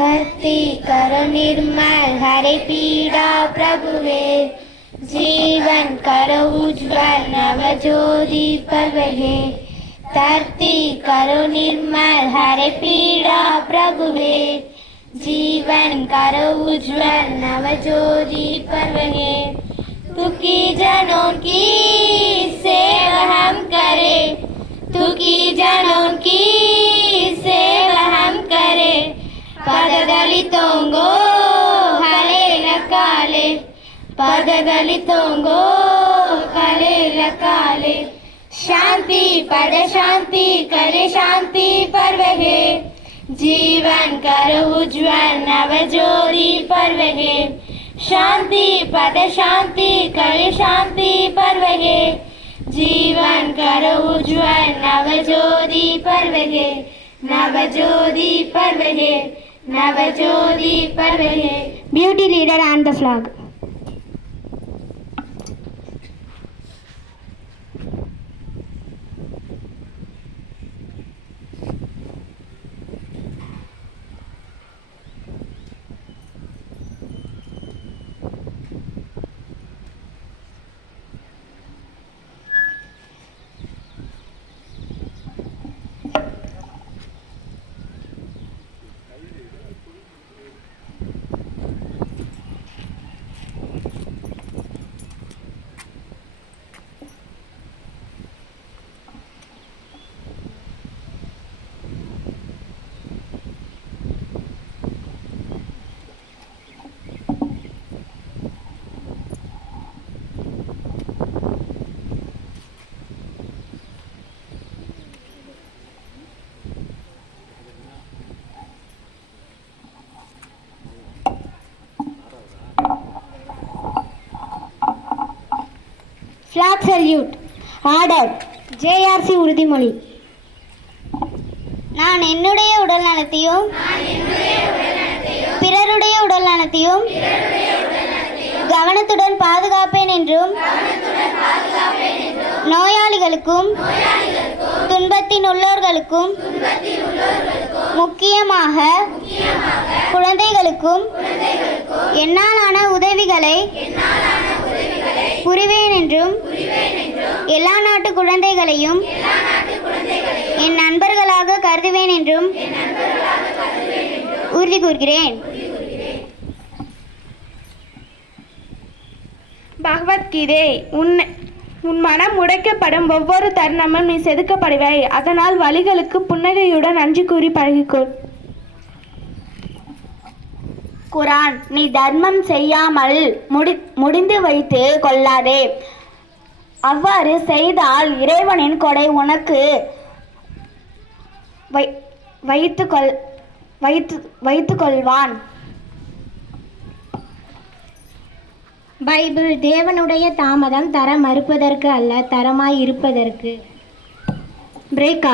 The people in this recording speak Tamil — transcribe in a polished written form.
धरती करो निर्मल हरे पीड़ा प्रभुवे, जीवन करो उज्जवल नव ज्योति प्रभुवे। धरती करो निर्मल हरे पीड़ा प्रभुवे, जीवन करो उज्जवल नव ज्योति प्रभुवे। दुखी जनों की सेवा हम करें, दुखी जनों की सेवा हम करें। पद दलितों को हले लकाले, पद दलितों को हले लकाले। शांति पद शांति करे शांति पर्व है, जीवन करो उज्जवल नव ज्योति पर्व है। शांति पद शांति करे शांति पर्व है, जीवन करो उज्जवल नव ज्योति पर्व है, नव ज्योति पर्व है, नव ज्योति पर्व है। Beauty leader and the flag. Flag salute. Order. JRC உறுதிமொழி. நான் என்னுடைய உடல் நலத்தையும் பிறருடைய உடல் நலத்தையும் கவனத்துடன் பாதுகாப்பேன் என்றும் நோயாளிகளுக்கும் துன்பத்தின் உள்ளோர்களுக்கும் முக்கியமாக குழந்தைகளுக்கும் என்னாலான உதவிகளை புரிவேன் என்றும் எல்லா நாட்டு குழந்தைகளையும் என் நண்பர்களாக கருதுவேன் என்றும் உறுதி கூறுகிறேன். பகவத்கீதை. உன் மனம் உடைக்கப்படும் ஒவ்வொரு தருணமும் நீ செதுக்கப்படுவாய். அதனால் வலிகளுக்கு புன்னகையுடன் நன்றி கூறி பழகிக்கொள். குரான். நீ தர்மம் செய்யாமல் முடிந்து வைத்து கொள்ளாதே. அவ்வாறு செய்தால் இறைவனின் கொடை உனக்கு வைத்து கொள்வான். பைபிள். தேவனுடைய தாமதம் தர மறுப்பதற்கு அல்ல, தரமாய் இருப்பதற்கு. பிரேக்.